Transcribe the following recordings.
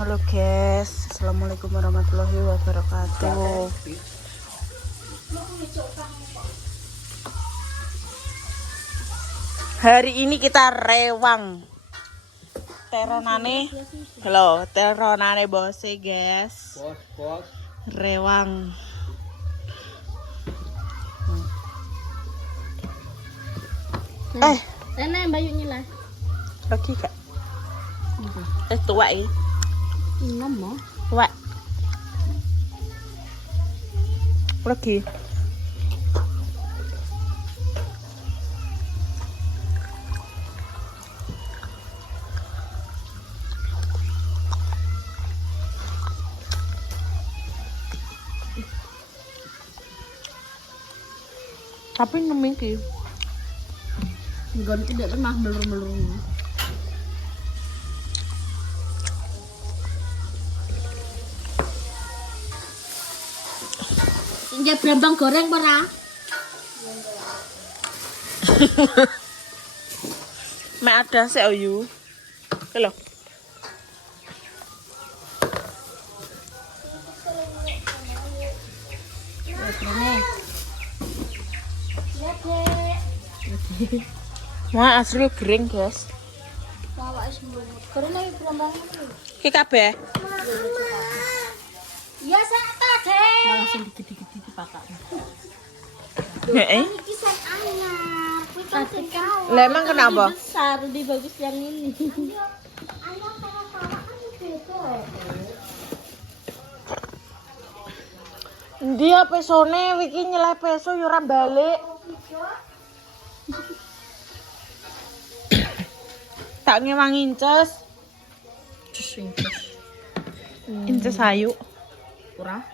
Halo guys, assalamualaikum warahmatullahi wabarakatuh. Hari ini kita rewang. Teronane, halo, teronane bose guys. Bos. Rewang. Nenek bayunya lah. Lagi kak. Tua ini. Ngomong. Tua. Lagi. Tapi nemiki. Enggak tidak pernah melur-melur. Injak brambang goreng pernah? Mek ada sih Ayu. Halo. Wah, asli kering, guys. Goreng lagi brambang. Ki kabeh. Ya saya tadi. Malah sing dikit-dikit dipakai. Heeh. Iki sen anyar. Kuwi kan sing kau. Lah emang kenapa? Besar lebih bagus yang ini. Dia pesone wiki nyeleh peso yo ora balik. Tak ngewang inces. Inces ayu. Ora.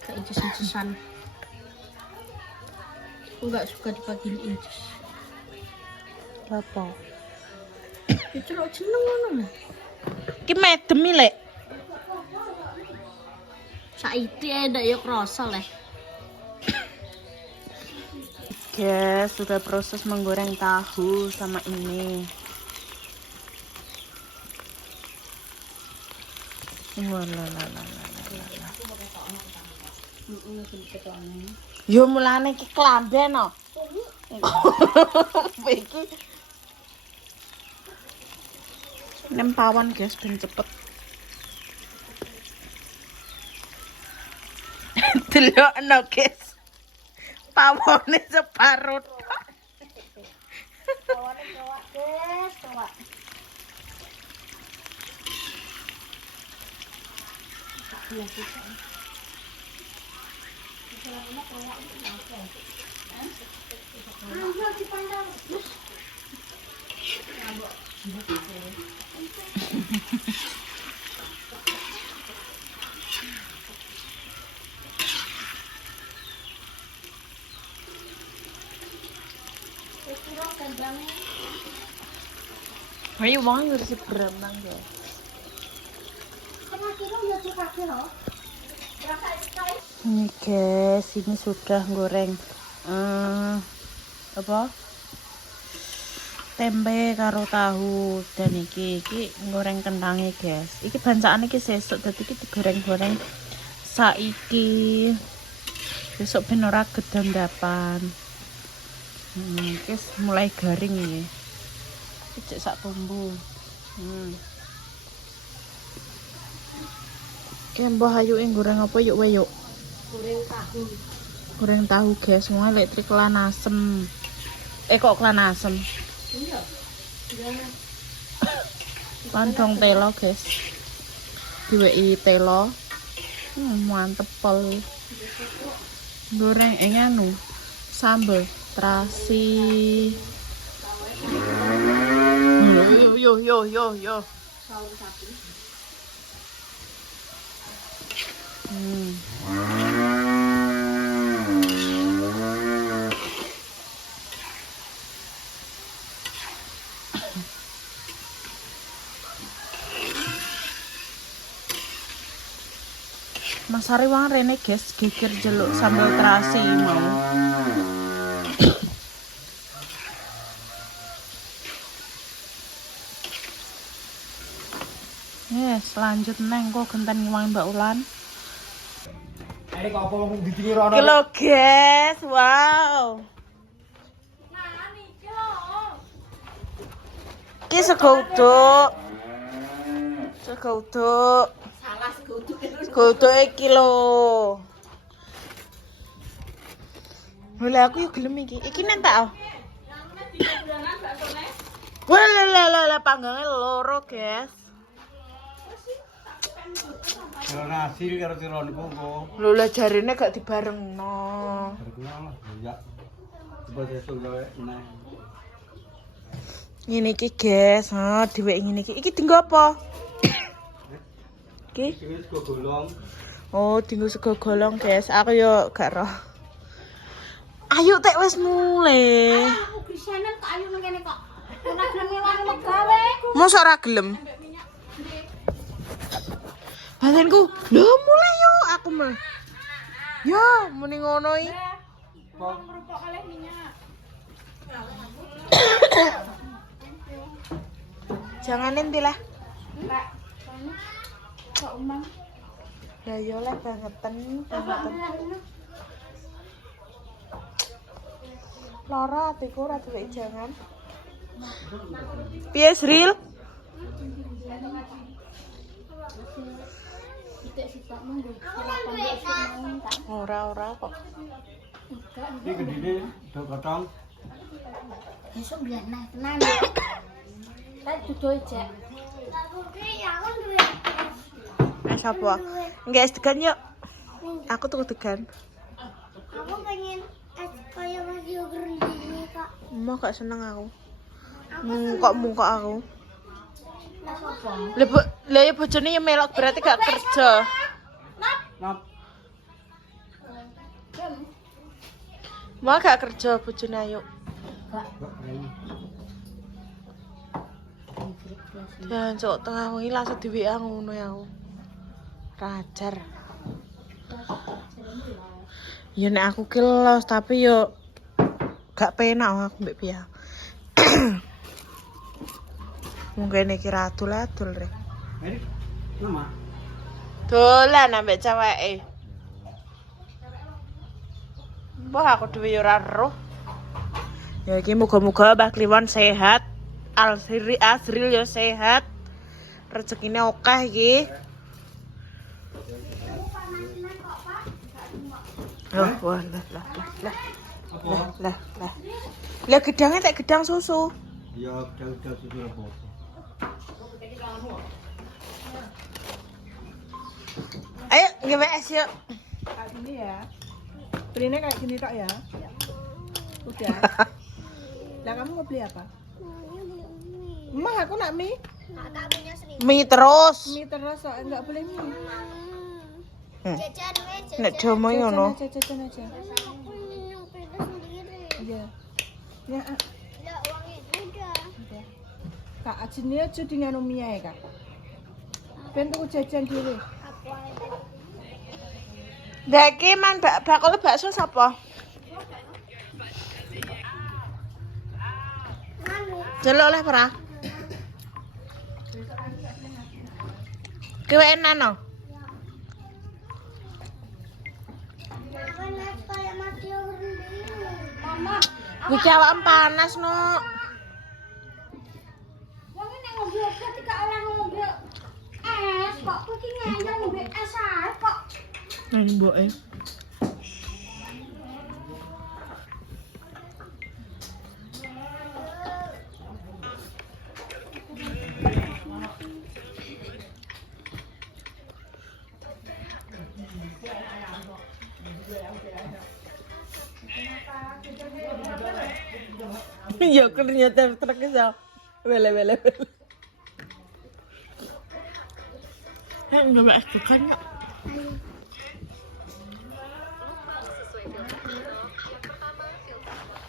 Kayak inces-incesan. Aku enggak suka dipanggil inces. Apa? Itu lo jeneng ngono lho. Ki medem iki, Lek. Saiki ndak yo krasa leh. Guys, sudah proses menggoreng tahu sama ini. Walalala. Yo mulane iki klamben no. Iki nem pawon guys ben cepet. Delokno guys. Pawone separuh. Pawone kawak guys, kawak. Ayo wong ngurus berambang ya. Ini guys, ini sudah goreng apa? Tempe karo tahu dan iki goreng kentangnya guys. Iki bancaan iki sesuk dadi iki digoreng-goreng saiki. Besok ben ora gedandapan. Guys mulai garing iki. Cek sak tumbuh. Ki mbah ayu goreng apa yuk wae yuk. Goreng tahu. Goreng tahu guys, mau elektrik kelan asem. Kok kelan asem? Iya. Lontong telo guys. Diweki telo. Mantep pol. Goreng anu. Sambel terasi. Yo. Saus sapi. Mas Ari wang rene guys, geger jeluk sambal terasi mau. Yes. Selanjutnya engko genten ngiwangi Mbak Ulan. Ini kok apa ngomong ditingi rono? Iki lho, guys. Wow. Iki sego uduk. Sego uduk. Salah seguduk itu. Sego uduk iki lho. Lha aku yo gelem iki. Iki nek tak. Wah, lah panggange loro, guys. Kalau nasi karo tiro niku kok. Lho lah jarine gak dibarengno. Berkenal lah, ya. Coba sesuk gawe neh. Ngene iki, guys. Ha, diwek ngene iki. Iki dienggo apa? Iki? Iki sego golong. Oh, dienggo sego golong, guys. Aku yo gak roh. Ayo tek wis mulai. Aku bisanen kok ayu nang kene kok. Ora gelem ngewangi megawe. Mosok ora gelem? Badanku, lho mulai yo aku mah. Ya, muni ngono iki. Ngerupok kalih minyak. Jangan nanti lah. Enggak. Kok umang. Ya yo lah bangetan. Loro atiku ora duwe jangan. Piye Sril? Ora kok. Iki gedine do kotong. Besok biar nah tenan. Tak dudu ejek. Sapa? Enggak es degan yuk. Aku tuku degan. Aku pengen es kayak Mas Yogurt ini kak. Mau gak seneng aku. Mungkok aku. Kenapa? Lah ya bojone ya melok berarti gak kerja. Nap. Mau gak kerja bojone ayo. Dan cok tengah wengi langsung di WA ngono ya aku. Rajar. Ya nek aku ki los tapi yo gak penak aku mbek piye. Mungkin iki radul-adul rek. Ini nama. Dolan ambek ceweke. Mbah aku dhewe yo ora roh. Ya iki muga-muga Mbah Kliwon sehat. Asril yo sehat. Rezekine akeh iki. Oh, wah, lah. Lah gedangnya tak gedang susu. Ya udah susu apa. Ayo, ngewe es yuk. Kayak gini ya. Belinya kayak gini tok ya. Udah. Lah kamu mau beli apa? Emang aku nak mie. Mie terus. Mie terus kok enggak boleh mie. Nek jomo ngono. Jajan aja. Iya. Ya. Udah. Kak ajine aja di nganu mie ya, Kak. Ben tuku jajan dhewe. Daki man bakul bakso sapa? Jelok oleh ora? Kowe enak no? Iki awakmu panas no. Wong nek ngombe obat iki gak oleh ngombe es kok. Kowe iki ngeyel ngombe es ae kok. Nang mboke. Iya, ternyata truk iso. Wele. Enggak mau es degan ya.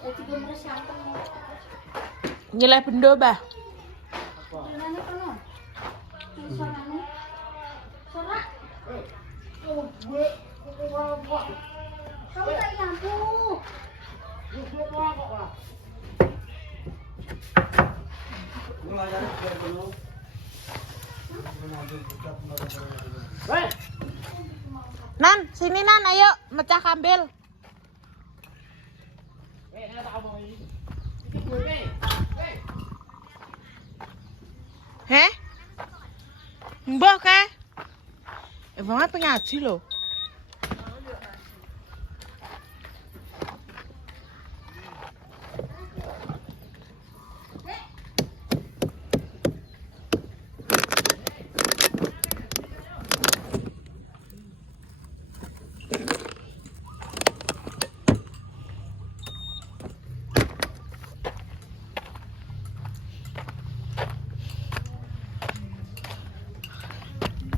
Jadi gue persiapan mau. Nyeleh bendo, Bah. Jalannya penuh. Ini suaranya. Suara. Oh, gue. Kamu tak lampu. Mulai dari kono. Nan, sini Nan, ayo mecah kambil. Heh? Mbah kae. Banget pengaji loh.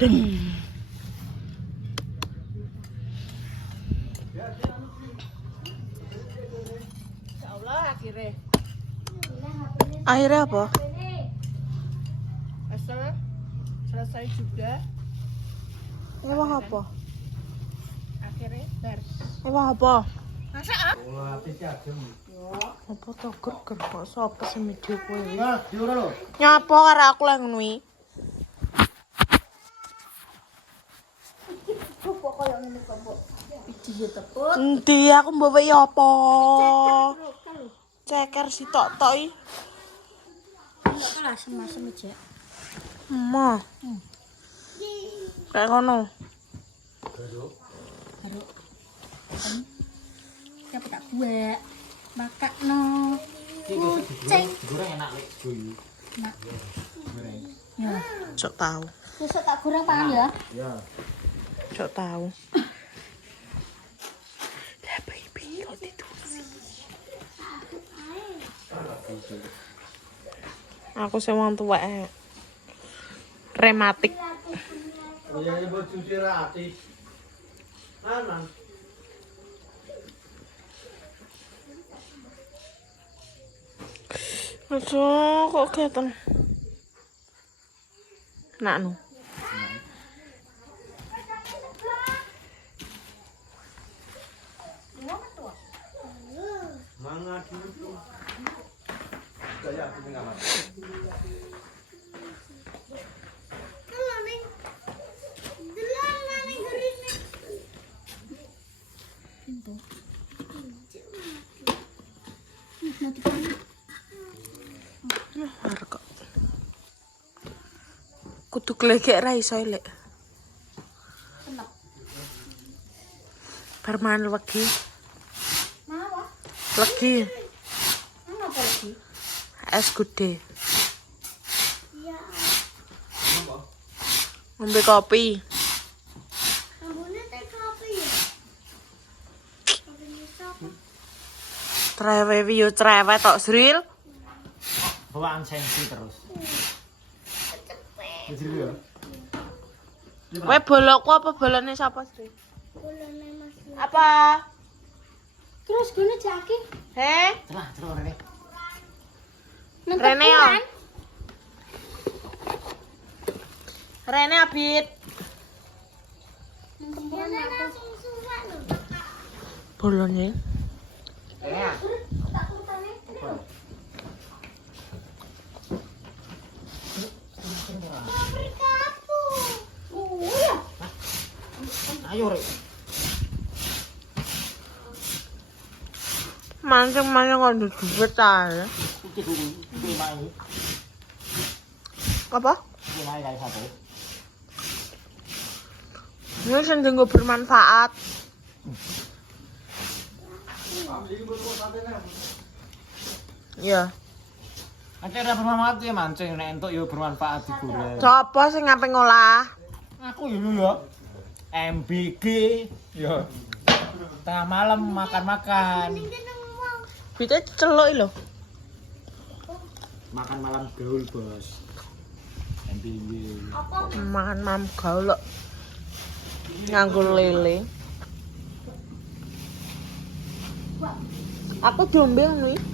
Ya Allah, akhirnya. Akhirnya apa? Asal selesai juga. Emang apa? Akhirnya bar. Emang apa? Masa ah? Wah, piti adem. Apa to ger kok sapa sing video kowe? Nah, diura lho. Nyapa karo aku lah ngono iki. Kok koyo ngene kok, Bu. Video teput. Endi aku mbawa ya apa? Ceker si tok-tok iki. Enggak kalah sama-sama aja. Ma. Kayak ngono. Siapa tak buat? Makakno. Kucing. Goreng enak lek. Nak. Goreng. Ya. Sok tahu. Besok tak goreng pangan ya. Ya. Sok tahu. Lah baby kok ditusi. Aku sing wong tuwek. Rematik. Oh ya, ibu cuci rati. Nan. Aduh, kok kelihatan. Nak nu. Mangga dulu. Gaya aku tinggal mati. Harga. Kudu glegek ra iso lek. Perman legi. Mau? Legi. Mana apa lagi? Es gede. Iya. Ngombe kopi. Ambune teh kopi ya. Kopi siapa? Trewe yo trewe tok Sril. Bawaan sensi terus. Jadi ya. Kowe bolokku apa bolone sapa Sril? Bolone Mas. Apa? Terus gini jaki. He? Cerah Rene. Rene ya. Rene Abid. Bolone langsung susah lho. Bolone. Ya. Tak kurtane. Kapu. Oh ya. Ayo Rek. Mancing-mancing kok duit ae. Iki dulu. Iki mai. Apa? Iki mai kayak satu. Ini sing dienggo bermanfaat. Iya. Akhirnya bermanfaat ya mancing nek entuk yo bermanfaat digoreng. Sopo sing ngape ngolah? Aku yo ya. MBG yo. Tengah malam makan-makan. Bite celuk lho. Makan malam gaul, Bos. MBG. Makan mam gaul kok. Nganggo lele. Aku jombe ngono iki.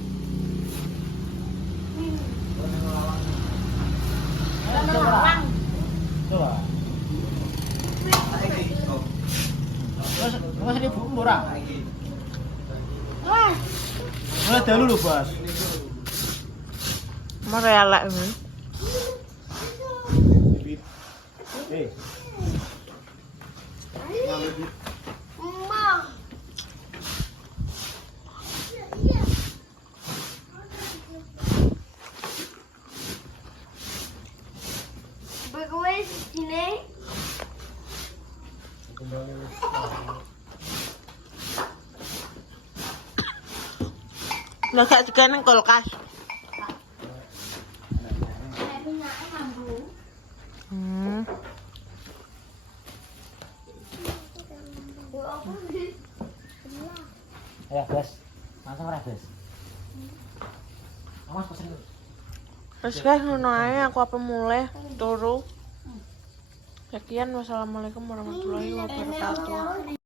Coba. Mas ini bu murah. Wah, Mulai dulu Bos. Mare elek ngono. Emak. Berkuis sini. Lah gak juga nang kulkas. Hmm. Ya, guys. Langsung ora, guys. Awas pesen. Terus guys, ngono ae aku apa mulai turu. Sekian, wassalamualaikum warahmatullahi wabarakatuh.